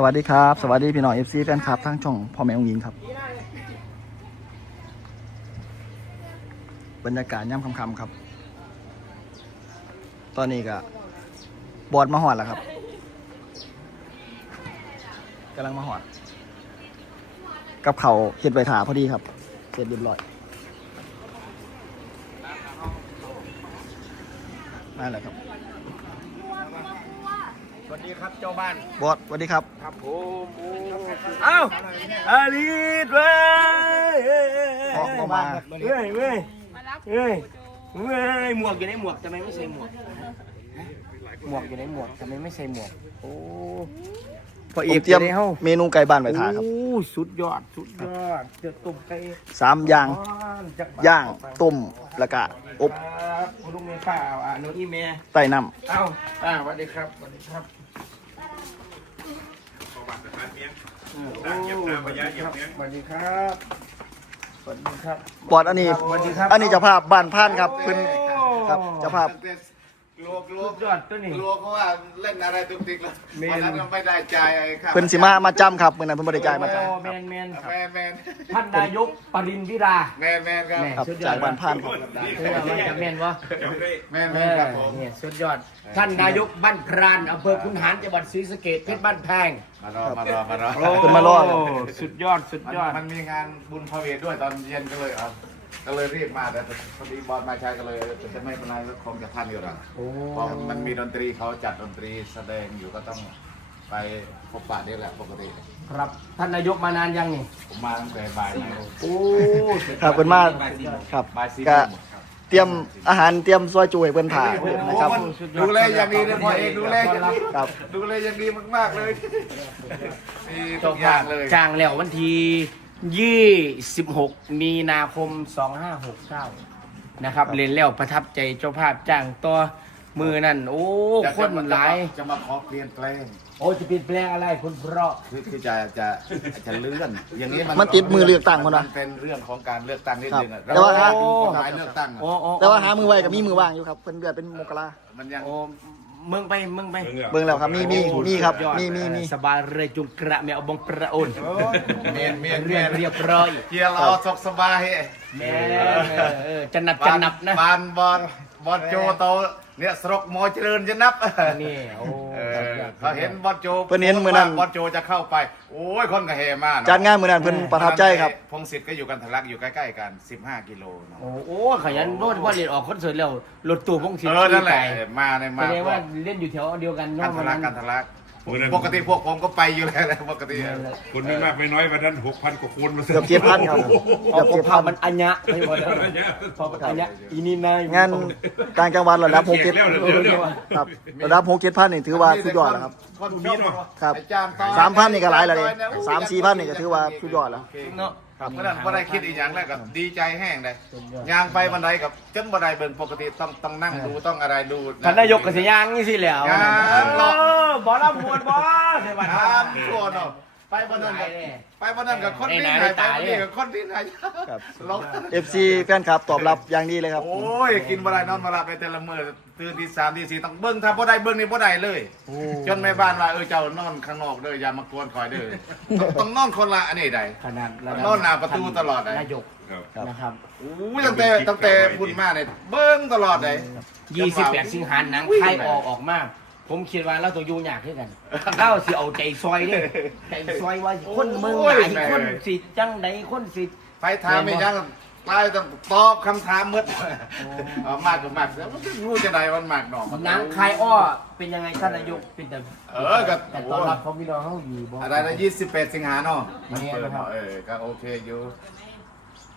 สวัสดีครับ สวัสดีพี่น้องเอฟซีแฟนคลับทั้งช่องพ่อแม่องยิงครับ บรรยากาศย่ำค่ำๆครับ ตอนนี้ก็บอดมาหอดแล้วครับกำลังมาหอด กับเขาเห็ดใบถาพอดีครับเสร็จเรียบร้อยนั่นแหละครับ สวัสดีครับเจ้าบ้าน บอสสวัสดีครับ ครับผมเอ้าอาลีดเว้ยออกมา เว้ยเว้ยเว้ยเว้ยหมวกอยู่ในหมวกทำไมไม่ใส่หมวกหมวกอยู่ในหมวกทำไมไม่ใส่หมวกโอ้พออีกเตรียมผมจะได้เฮ้าเมนูไก่บ้านใบถาครับโอ้สุดยอดสุดยอดเดือดตุ่มไก่สามอย่างจากย่างต้มแล้วก็อบครับคุณลุงเมย์เปล่าอะหนูอีเมย์ใต้น้เอ้าอ่าสวัสดีครับสวัสดีครับ โอ้สวัสดีครับสวัสดีครับำบอสอันนี้ สวัสดีครับ อันนี้เจะภาพบ้านพานครับเพิ่นครับเจะภาพ กลัวกลัวสุดยอดตัวนี้กลัวเพราะว่าเล่นอะไรตุกติกแล้วเมน วันนั้นไม่ได้ใจไอ้ครับเพิ่นสิมามาจำครับเมื่อนั้นเพิ่นบ่ได้จ่ายมาจำโอ้คแมรับนแมนครับแมนแมนท่านนายกปรินวิราแมนแมนครับแม่ครับสุดยอดจ่ายบ้านพานครับเออมันจะแมนวะแมนเอแมนอครับผมเนี่ยสุดยอด ท่านนายกบ้านพรานอำเภอคุนหารจังหวัดศรีสะเกษเพชรบ้านแพง มารอมารอมารอเพิ่นมารอครับ โสุดยอดสุดมันยอดมันมีงานบุญพระเวทด้วยตอนเย็นก็เลยเอา ก็เลยรีบมาแต่พอดีบอลมาใช้ก็เลยจะไม่เป็นไรก็คงจะทันอยู่หรอกโอ้เพราะมันมีดนตรีเขาจัดดนตรีแสดงอยู่ก็ต้องไปพบปะนี่แหละปกติ ครับท่านนายกมานานยังนี่ผมมาตั้งแต่บ่ายโมงโอ้ครับเพิ่นมาครับบ่ายสี่โมก็งเตรียมอาหารเตรียมซอยจุ้ให้เพิ่นถ่ายนะครับ ดูแลอย่างดีเลยพ่อเองดูแลอย่างดีครับ ดูแลอย่างดีมากๆเลยมีเจ้าทุกอย่างเลย จ้างแล้ววันที่ 26มีนาคม2569นะครับ เรียนแล้วประทับใจเจ้าภาพจ้างต่อมือนั่น โอ้จะคนหลาย จะมาขอเปลี่ยนแปลง โอ้จะเปลี่ยนแปลงอะไรคุณเพราะคือคือจะจะจะเลื่อน อย่างนี้มันมันติดมือเลือกตั้งหมดนะ มันเป็นเรื่องของการเลือกตั้งนิดนึงอะครับแต่ว่าเรดูกฎหมายเลือกตั้งอะโอ้โอ้แต่ว่าหามือไว้ก็มีมือว่างอยู่ครับเพิ่นเดือนเป็นมกรามันยัง โอ้ เมืองไปเมืองไปเบิ่งแล้วครับมีมีมีครับยอดมีมีมีสบายเลยจุงกระเมียเอาบงประอุนเมียนเมียนเรีเมียยบนเรียบร้อยเกียร์เราสกสบายแม่เออจะนับจะนับนะ บานบอลบอลโจโต เนี่ยสรกมอเจริญจะนับนี่โอ้เออเขาเห็นบอลโจเพิ่นเห็นมื้อนั้น บอลโจจะเข้าไป โอ้ยคนก็เฮมากเนอะจัดงานมื้อนั้นเพิ่นประทับใจครับ พงศิษฐ์ก็อยู่กันทะลักอยู่ใกล้ๆกัน 15 กิโลเนอะโอ้โอ้ขยันโน้ตว่าเรียนออกคอนเสิร์ตแล้วรถตู้พงศิษเอย์อนั่นแหละขี่ไปมาในแสมาดงพวว่ากเล่นอยู่แถวเดียวกันกันเนาะทะลักวักันนทะลักมื้อนั้น ปกติพวกผมก็ไปอยู่แล้วแหละปกตินั้นคนไม่มากไม่น้อยวันนั้นหกพันกว่าคนมาเกือบเจ็ดพันครับออเกืกอบก็เจ็ดพาพันมันอัญญะไปหมดแล้วพอมันอัญญะอีนี่นายงานกลางจังหวัดระดับหกเจ็ดเดี๋ยวเดี๋ยวเดี๋ยวครับระดับหกเจ็ดพันนี่ถือว่าสุดยอดแล้วครับคนชอบครับไอ้จานตอสามพันนี่ก็หลายแล้วเลยสามสี่พันนี่ก็ถือว่าสุดยอดแล้วเนาะครับเพราะฉะนั้นพอได้คิดอีกอย่างแล้วก็ดีใจแห้งเลยยางไปบันไดกับจนบันไดเบิ่งปกติต้องต้องนั่งดูต้องอะไรดูท่านนายกกสิยางนี่สิแล้วยางหรอกเออ บอลมวนบอลเดี๋ยวมาถามชวนเนาะไปบนนั้นกับไปบนนั้นกับคนที่ไหนไปบนนี้กับคนที่ไหนครับลง FC แฟนคลับตอบรับอย่างดีเลยครับ โอ้ยกินบ่ได้นอนบ่หลับไปแต่ละมื้อตื่นที่สามที่สี่ต้องเบิ่งถ้าบ่ได้เบิ่งนี่บ่ได้เลยจนแม่บ้านว่าเออเจ้านอนข้างนอกเด้ออย่ามากวนคอยเด้อต้องต้องนอนคนละอันนี้ได้ขนาดนอนหน้าประตูตลอดเลยนายกครับนะครับโอ้ยตั้งแต่ตั้งแต่พุ่นมาเนี่ยเบิ่งตลอดเลย28สิงหาหนังไทยออกออกมา ผมคิดว่าเราตัวอยู่ยากขึ้นกันเล่าสิเอาใจซอยเด้ใจซอยว่าคนเมืองไหนคนสิจังไหนคนสิไปถามไม่ยังตายต้องตอบคำถามหมดเอามากก็มากแล้วมันจะรู้จะได้มันมากหนอกหนังคายอ้อเป็นยังไงท่านนายกเป็นแต่เออก็แต่ตอนรับเขาพี่น้องเขาอยู่บ่อะไรนะ28สิงหาเนาะมันเปิดเนี่ยนะครับเนาะเออก็โอเคอยู่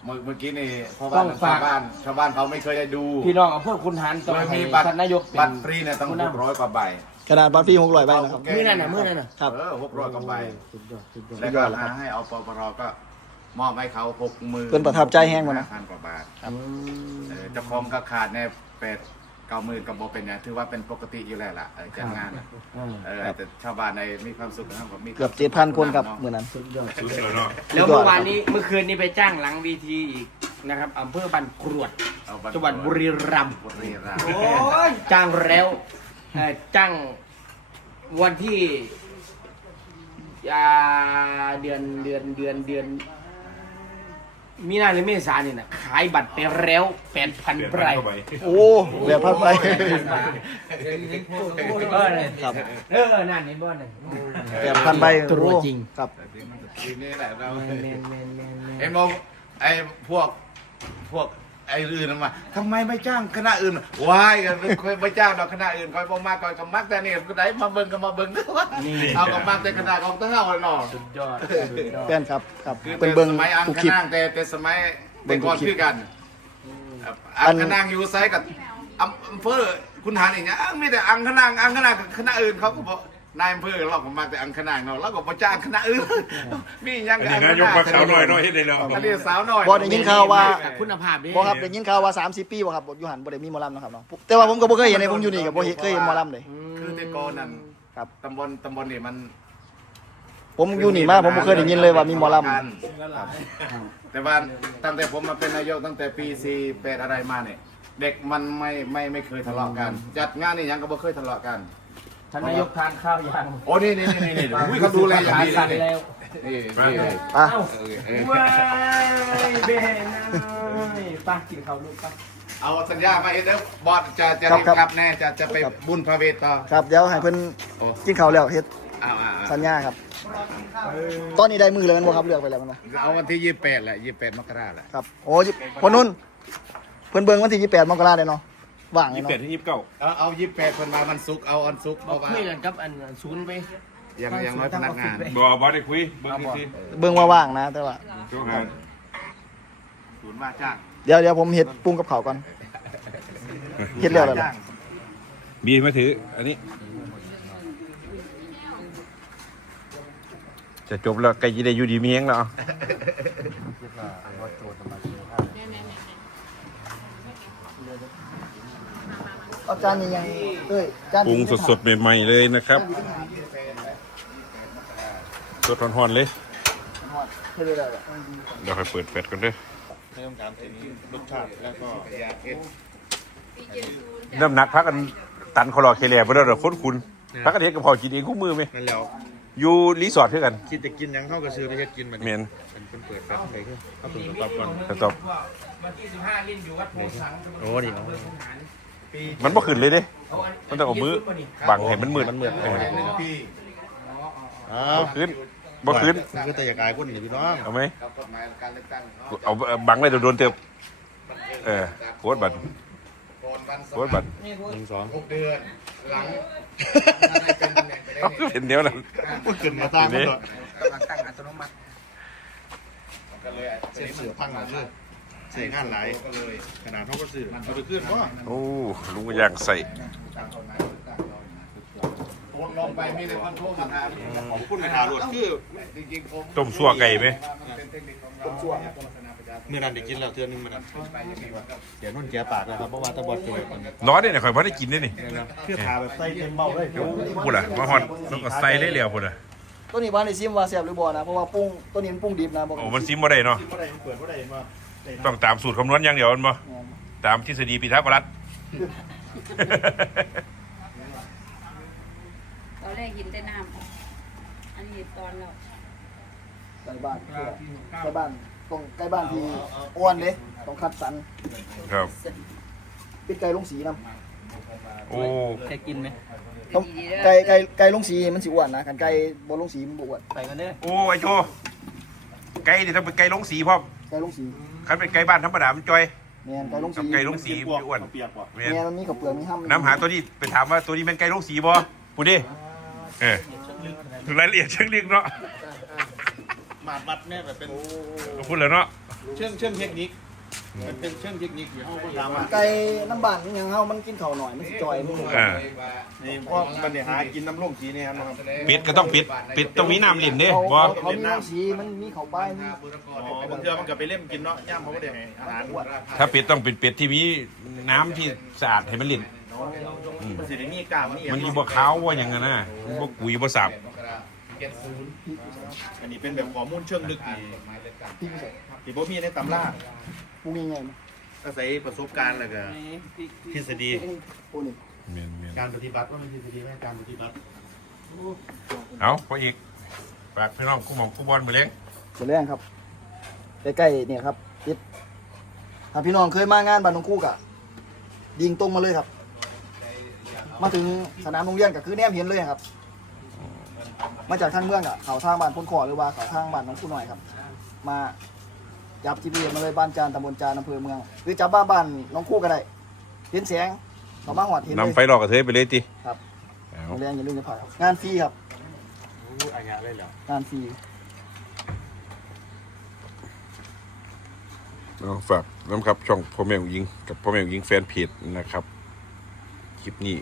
เมื่อเมื่อกี้นี่เพราะว่าชาวบ้านชาวบ้านเขาไม่เคยได้ดูพี่น้องอำเภอคุณหารต้องโดยให้มีบัตรท่านนายกเป็นบัตรฟรีเนี่ยต้องผู้หนำกร้อยกว่าใบขนาดบัตรฟรีหกร้อยใบนะครับมื้อนั้นน่ะมื้อนั้นน่ะครับ เออหกร้อยกว่าใบสุดยอดสุดยอด แล้วก็หาให้เอาปปรก็มอบให้เขาหกหมื่นเพิ่นประทับใจแห้งบ่นะ พันกว่าบาทอืมเออเจ้าของก็ขาดแน่แปด เก้าหมื่นกับโบเป็นเนี่ยถือว่าเป็นปกติอยู่แล้วล่ะเออจัดงานน่ะอืมเออแต่ชาวบ้านในมีความสุขนะครับผมมีเกือบเจ็ดพันคนครับเมื่อนั้น สุดยอดสุดเลยเนาะแล้วเมื่อวานนี้เมื่อคืนนี้ไปจ้างหลังวีทีอีกนะครับอำเภอบันกรวดเอาจังหวัดบุรีรัมย์บุรีรัมย์โอ้ยจ้างแล้วเอ่อจ้างวันที่อ่าเดือนเดือนเดือนเดือน มีนาหรือเมษาเนี่ยนะขายบัตรไปแล้วแปดพันเปลี่ยนไบพันรเข้าไปโอ้แบบพัดไป เออเนี่ยครับ เออนั่นเห็นบ่นั่นแบบพันใบตัวจริงครับทีนี้แหละเราแมนแมนแมนแมนแมนเอ็มบอกไอ้พวกพวก ไอ้อื่นมาทำไมไม่จ้างคณะอื่นว้ายกันคอยไม่จ้างดอกคณะอื่นคอยบ่มากคอยก็มักแต่นี่ก็ได้มาเบิ่งก็มาเบิ่งเด้อว่าเอาก็มักแต่คณะของเต้าเนาะสุดยอดสุดยอดแฟนครับครับคือเป็นแต่เบิ้งสมัยอังทุกคคลิปณางแต่แต่สมัยเบิ่แต่งทุกก่อนคลิปคือกันอังคณางอยู่ไซกับอำเภอคุณหาอย่างเงี้ยอ้าวมีแต่อังคณางอังคณางกับคณะอื่นเขาก็บอก นายอำเภอเราก็มาแต่อังคณางเนาะแล้วก็บ่จ้างคณะอื่นมีหยังอันนี้นายกมาสาวน้อยน้อยเฮ็ดได้แล้วอันนี้สาวน้อยบ่ได้ยินข่าวว่าคุณภาพดิบ่ครับได้ยินข่าวว่า 30 ปีบ่ครับอยู่หันบ่ได้มีหมอลำนะครับเนาะแต่ว่าผมก็บ่เคยเห็นในผมอยู่นี่ก็บ่เห็นเคยเห็นหมอลำเลยคือแต่ก่อนนั้นครับตำบลตำบลนี่มัน ผมอยู่นี่มาผมบ่เคยได้ยินเลยว่ามีหมอลำกันแต่ว่าตั้งแต่ผมมาเป็นนายกตั้งแต่ปี48อะไรมาเนี่ยเด็กมันไม่ไม่ไม่เคยทะเลาะกัน จัดงานนี่ยังก็บ่เคยทะเลาะกัน ท่านนายกทานข้าวยังโอ้นี่นี่นี่นี่อุ้ยเขาดูแลอย่างดีสั่นเลยแล้วนี่นี่นี่อะเอ้าเออเออว้ายเบนายป้ากินข้าวลูกป้าเอาสัญญามาเอ็ดเด้อบอสจะจะรีบกลับแน่จะจะไปบุญพระเวทต่อ ครับเดี๋ยวให้เพิ่นโอ้ กินข้าวแล้วเฮ็ดอ้าวอ้าวอ้าวสัญญาครับ ตอนนี้ได้มือแล้วแมันบ่ครับเลือกไปแล้วแมันบ่เอาวันที่ยี่สิบแปดแหละยี่สิบแปดมกราแหละ ครับโอ้ยคนนู้นเพิ่นเบิ่งวันที่28มกราได้เนาะ ว่างเลยยี่สิบเนาะแปดถึงยี่สิบเก้าเอาเอายี่สิบแปดคนมาวันศุกร์เอาวันศุกร์เพบอกราะว่าคุยกันกับอันศูนย์ไป ยังยังน้อยพนักงานบ่บ่ได้คุยเบิ่งสิเบิ่งว่าว่างนะ แต่ว่า ช่วงงานศูนย์ว่าจ้างเดี๋ยวเดี๋ยวผมเฮ็ดปรุงกับข้าวก่อน เฮ็ดแล้วแล้วล่ะจ้างบีมาถือ อันนี้ จะจบแล้วใกล้จะได้อยู่ดีมีแฮงแล้วเอา เอาจานนี้ยังเอ้ยจานปรุงสดๆใหม่ๆเลยนะครับ สดร้อนๆเลยๆเฮ็ดแล้วล่ะเดี๋ยวค่อยเปิดแฟลชกันเด้ออยากเห็นน้ำหนักพักกันตันคอรอเคเลียบ่ได้ดอกคนคุณพักกันเฮ็ดกับพอกินเองคู่มือไหมนั่นแล้วอยู่รีสอร์ทคือกันคิดจะกินหยังเข้ากับซื้อไปเฮ็ดกินมันแม่นเป็นคนเปิดแฟลชไปคือเข้าถึงตอบก่อนแต่ตอบวันที่สิบห้าเล่นอยู่วัดโพสังโอ้ดิเอา มันบ่ขึ้นเลยเด้มันต้องเอามือบังให้มันมืดมันมืดเออหนึ่งปีอ้าวบ่ขึ้นบ่ขึ้นมันคือแต่อยากอายคนนี่พี่น้องเอาไหมกับกฎหมายการเลือกตั้งเนาะเอาเอาบังไว้เดี๋ยวโดนเติบเออโคตรบัตรก่อนวันสโคตรบัตรหนึ่งสองหกเดือนหลังได้เป็นตำแหน่งไปได้เอาเนี่ยเห็นเดียวนั้นมันขึ้นมาตามมันก่อนกำลังตั้งอัตโนมัติก็เลยเส้นเสือพังหลังเลย ใส่งานหลายก็เลยขนาดเท่ากับซื้อเอาไปขึ้นก็โอ้ลุงก็ย่างใส่ตั้งกฎหมายเลือกตั้งเราโอนลงไปมีแต่คนโทรมาถามของคุณไปหาหลวดคือจริงๆผมต้มซั่วไก่ไหมเป็นเทคนิคของเราต้มซั่วพัฒนาประชาชนเมื่อนั้นได้กินแล้วเทื่อนึงมันนั้นไปยังไงวะครับเสียนุ่นแกปากแล้วครับเพราะว่าตะบอดเกิดมันร้อนเนี่ยข่อยพอได้กินได้นี่คือทาแบบใส่เต็มเบ้าเลยโอ้พูดล่ะมาฮอดต้องก็ใส่เลยแล้วพูดล่ะตัวนี้บ่ได้ซิมว่าแซ่บหรือบ่นะเพราะว่าปรุงตัวนี้มันปรุงดิบนะบ่โอ้มันซิมบ่ได้เนาะเมื่อไรมันเปิดเมื่อ ไรมาต้องตามสูตรคำนวณอย่างเดียวมันบ่ตามทฤษฎีปีทาโกรัสตอนแรกกินแต่น้ำอันนี้ตอนเราไก่บ้านไก่บ้านต้องไก่บ้านที่อ้วนเด้ต้องคัดสรรครับ เป็นไก่ลงสีนํโอ้แกกินไหมต้องไก่ไก่ไก่ลงสีมันสิอ้วนนะคันไก่บ่ลงสีมันบ่อ้วนไปกันเด้อโอ้ไอโชไก่นี่ต้องเป็นไก่ลงสีพร้อมไก่ลงสี คันเป็นไก่บ้านธรรมดามันจอย แม่นไก่ลงกัสีบไก่ลง สีมันอ้วน เปียกกว่าแม่นแม่นมันมีข้าวเปลือกมีห้ำน้ำหาตัวนี้ไปถามว่าตัวนี้เป็นไก่ลงสีบ่พูดดิเออถึงรายละเอียดเชิงลึกเนาะหมาดมัดเนี่ยแบบเป็นพูดแล้วเนาะ เชื่องเชื่องเทคนิค มันเป็นเชื่องเทคนิคอยู่ห้องก็ถามว่าไก่น้ำบ้านนี่ยังเฮามันกินข้าวหน่อยมันสิจ่อยมันบ่เออนี่พวกมันเนี่ยหากินน้ำลงสีเนี่ยนะครับปิดก็ต้องปิด ปิดตรงนี้น้ำลิ่นเด้เขาบ่เขามีน้ำสีมันมีข้าวป้ายมีอ๋อบางเทื่อมันก็ไปเล่มกินเนาะย่ามเขาก็ได้ให้อาหารถ้าปิดต้องเป็นเป็ดที่มีน้ำที่สะอาดให้มันลิ่นมันสิได้มีกล้ามมีมันมีบ่ขาวว่าอย่างนั้นนะมันบ่กุยบ่สับ อันนี้เป็นแบบข้อมูลเชิงลึกที่พี่พิเศษที่บ่มีในตำราปรุงยังไงมั้ยอาศัยประสบการณ์แล้วก็ทฤษฎีโอ้นี่แม่นการปฏิบัติว่ามันทฤษฎีไหมการปฏิบัติๆเอาพออีกไปากพี่น้องกูหมองกูบอลมือเล้งเดี๋ยวแรงครับใกล้ๆเนี่ยครับติดถ้าพี่น้องเคยมางานบ้านน้องคู่กะยิงตรงมาเลยครับ มาถึงสนามโรงเรียนก็คือแนมเห็นเลยครับ มาจากทางเมืองอะเขาทางบ้านพ้นขอหรือว่าเขาทางบ้านน้องคู่หน่อยครับ มาจับจีพีมาเลยบ้านจานตำบลจานอำเภอเมือง หรือจับบ้านบ้านน้องคู่ก็ได้เห็นแสงเขามาหอดเห็นเลยนำไฟหลอกกระเทยไปเลยติครับเอาโรงเรียนอย่าลืมจะผ่านครับงานฟรีครับอายะเลยเหรองานฟรีเอาฝากน้ำครับช่องพ่อแม่ของยิงกับพ่อแม่ของยิงแฟนเพจนะครับ คลิปนี้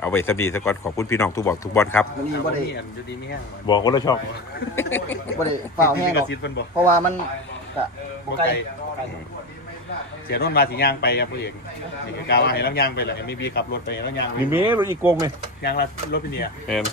เอาไว้สำนีสักก่อนขอบคุณพี่น้องทุกบอกทุกบอลครับวันนี้บ่ได้นี่อันอยู่ดีไม่แห้งบอกคนละช่องบ่ได้เปล่าแห้งหรอกซิดเพิ่นบอกเพราะว่ามันกะบ่ไกลเสียนนมาสิย่างไปครับพ่อเอกนี่กาวว่าให้รับย่างไปเลยให้มีบีขับรถไปให้รับย่างไปมีเมย์รถอีโกงไหมย่างละรถไปเนี่ยแม่น